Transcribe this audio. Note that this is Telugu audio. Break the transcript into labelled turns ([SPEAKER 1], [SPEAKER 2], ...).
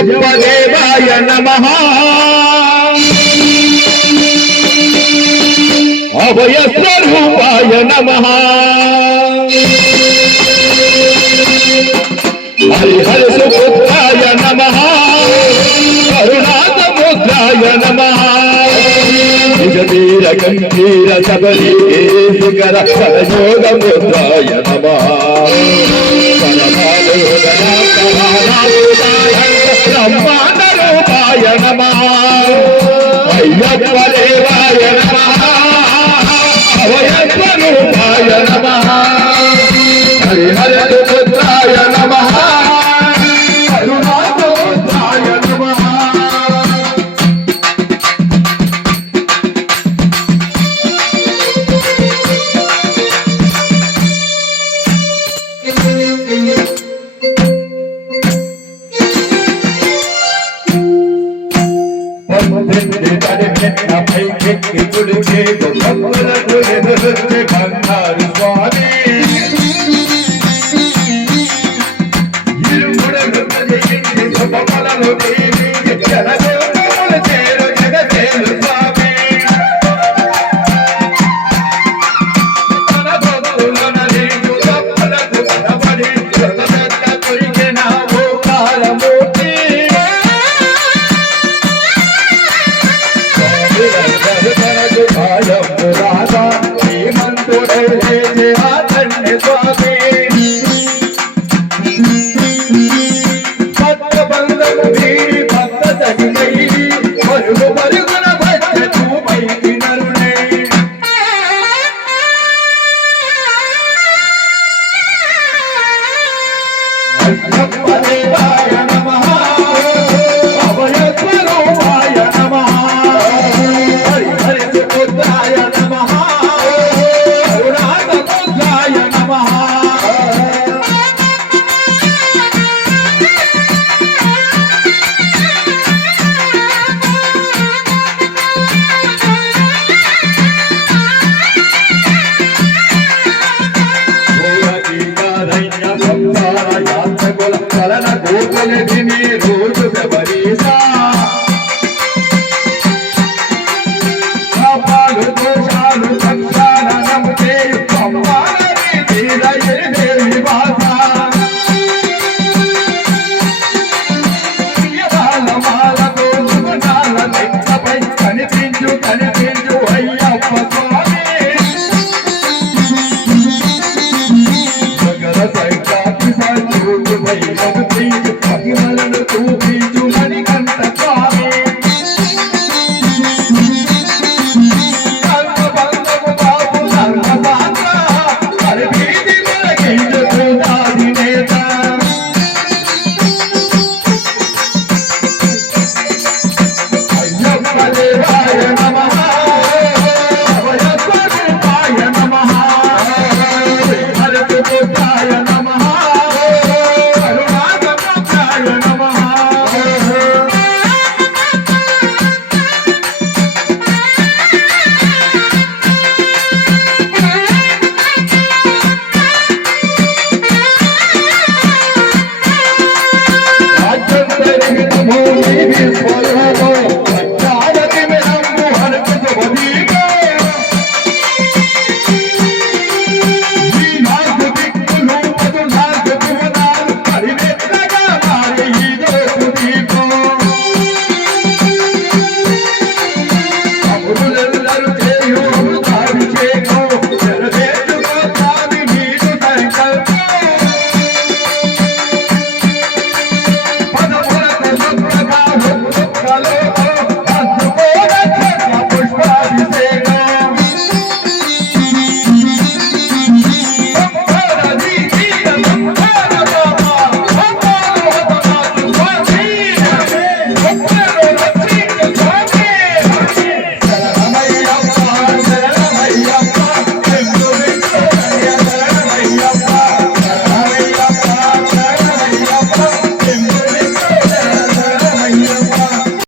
[SPEAKER 1] అయ్యప్ప నమ. అభయ స్వరూపాయ నమ. హరిహర సుపుత్రాయ నమ. కరుణాసముద్రాయ నమ. నిజధీర గంభీర సబలి శిఖర సరయోగ ముద్రాయ నమ. బ్రహ్మాండ రూపాయ నమ. అయ్యప్ప దేవాయ నమ రూపాయ బంగారు స్వామి ఇరుముడలు జయించి శుభఫలము Bye. వలసినే రోజు గబరీసా పాలు దోషాలు సంసార నమ్మే పంపాలని తీరయే దేవి భాష మాలతో సుగుణాల లెక్కపై కనిపించు కనిపించు అయ్యప్ప స్వామి. జగద